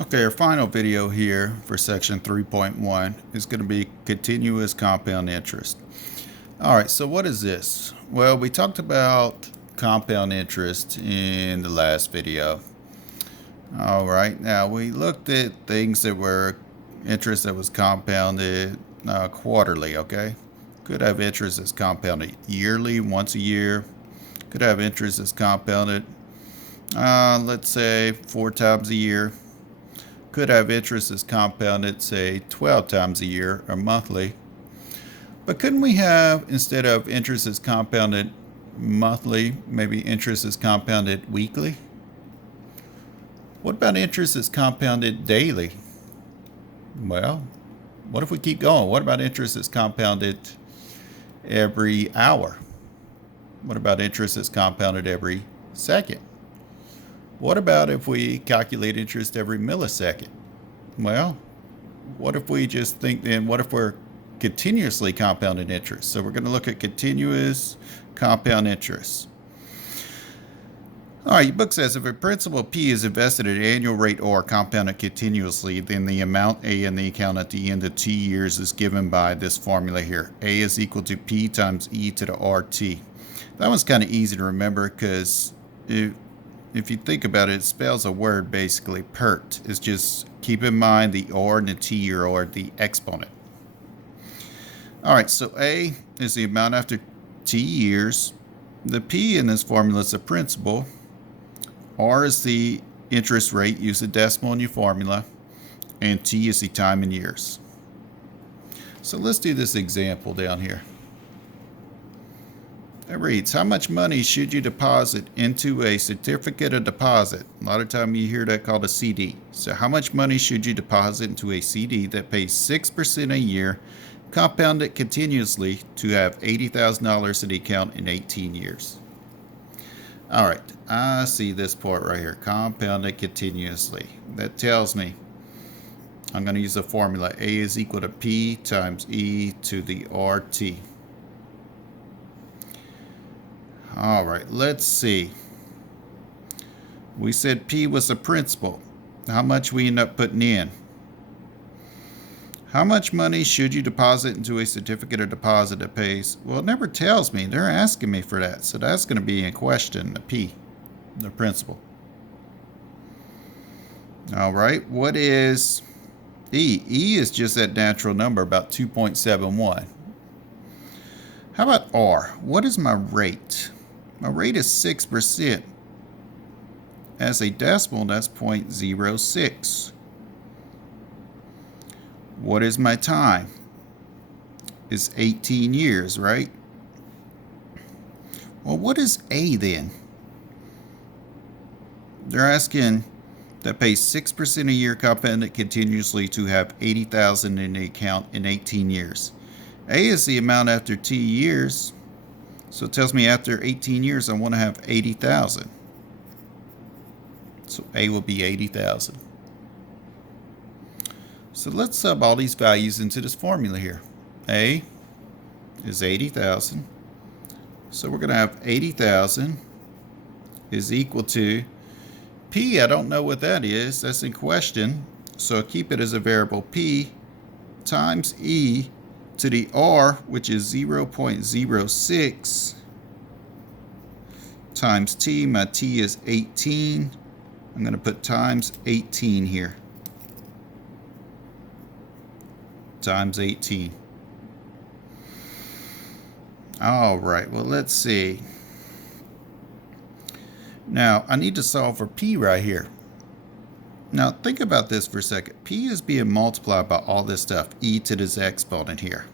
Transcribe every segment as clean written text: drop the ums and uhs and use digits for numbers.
Okay, our final video here for section 3.1 is going to be continuous compound interest. All right, so what is this? Well, we talked about compound interest in the last video. All right, now we looked at things that were interest that was compounded quarterly, okay? Could have interest that's compounded yearly, once a year. Could have interest that's compounded, let's say, 4 times a year. Could have interest that's compounded, say, 12 times a year or monthly. But couldn't we have, instead of interest that's compounded monthly, maybe interest that's compounded weekly? What about interest that's compounded daily? Well, what if we keep going? What about interest that's compounded every hour? What about interest that's compounded every second? What about if we calculate interest every millisecond? Well, what if we just think then, what if we're continuously compounding interest? So we're going to look at continuous compound interest. All right, your book says if a principal P is invested at an annual rate or compounded continuously, then the amount A in the account at the end of T years is given by this formula here. A is equal to P times E to the RT. That one's kind of easy to remember because if you think about it, it spells a word basically, PERT. It's just keep in mind the R and the T or the exponent. All right, so A is the amount after T years. The P in this formula is the principal. R is the interest rate, use a decimal in your formula, and T is the time in years. So let's do this example down here. It reads, how much money should you deposit into a certificate of deposit? A lot of time you hear that called a CD. So how much money should you deposit into a CD that pays 6% a year, compounded continuously, to have $80,000 in the account in 18 years? All right, I see this part right here, compounded continuously. That tells me I'm going to use the formula A is equal to P times E to the RT. All right, let's see. We said P was the principal. How much we end up putting in? How much money should you deposit into a certificate of deposit that pays? Well, it never tells me. They're asking me for that. So that's going to be in question, the P, the principal. All right, what is E? E is just that natural number, about 2.71. How about R? What is my rate? My rate is 6%. As a decimal, that's 0.06. What is my time? It's 18 years, right? Well, what is A then? They're asking that pays 6% a year compounded continuously to have 80,000 in the account in 18 years. A is the amount after T years. So it tells me after 18 years, I want to have 80,000. So A will be 80,000. So let's sub all these values into this formula here. A is 80,000. So we're going to have 80,000 is equal to P. I don't know what that is. That's in question. So I'll keep it as a variable P times E to the R, which is 0.06, times T. My T is 18. I'm going to put times 18 here. Times 18. All right, well, let's see. Now, I need to solve for P right here. Now, think about this for a second. P is being multiplied by all this stuff, e to this exponent here.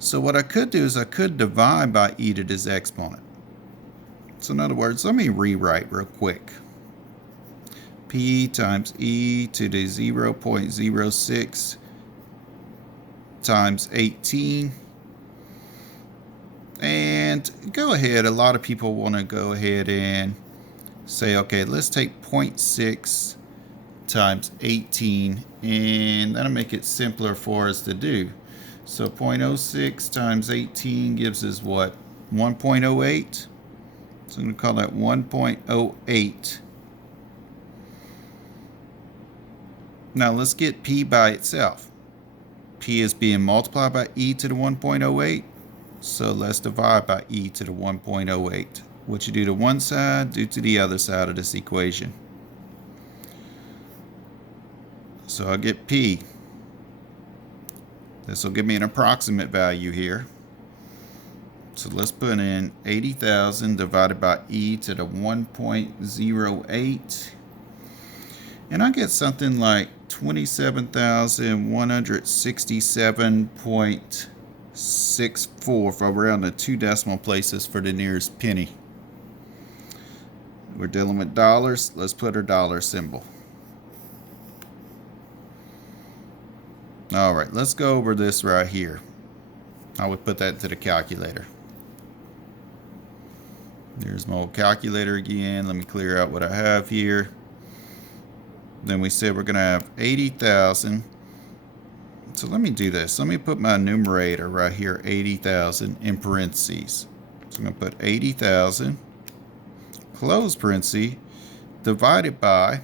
So what I could do is I could divide by e to this exponent. So in other words, let me rewrite real quick. P times e to the 0.06 times 18. And go ahead, a lot of people want to go ahead and say, okay, let's take 0.6 times 18, and that'll make it simpler for us to do. So 0.06 times 18 gives us what? 1.08. So I'm going to call that 1.08 Now let's get P by itself. P is being multiplied by e to the 1.08. So let's divide by e to the 1.08. What you do to one side, do to the other side of this equation. So I'll get P. This will give me an approximate value here. So let's put in 80,000 divided by e to the 1.08. And I get something like 27,167.64 if I round the 2 decimal places for the nearest penny. We're dealing with dollars. Let's put our dollar symbol. All right, let's go over this right here. I would put that into the calculator. There's my old calculator again. Let me clear out what I have here. Then we said we're going to have 80,000. So let me do this. Let me put my numerator right here, 80,000 in parentheses. So I'm going to put 80,000, close parenthesis, divided by.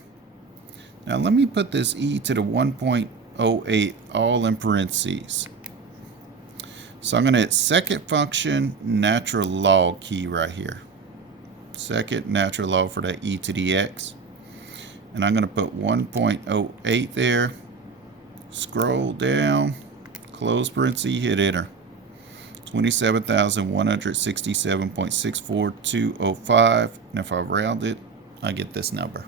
Now let me put this e to the 1.08 all in parentheses. So I'm going to hit second function natural log key right here. Second natural log for that e to the x. And I'm going to put 1.08 there. Scroll down, close parentheses, hit enter. 27,167.64205. And if I round it, I get this number.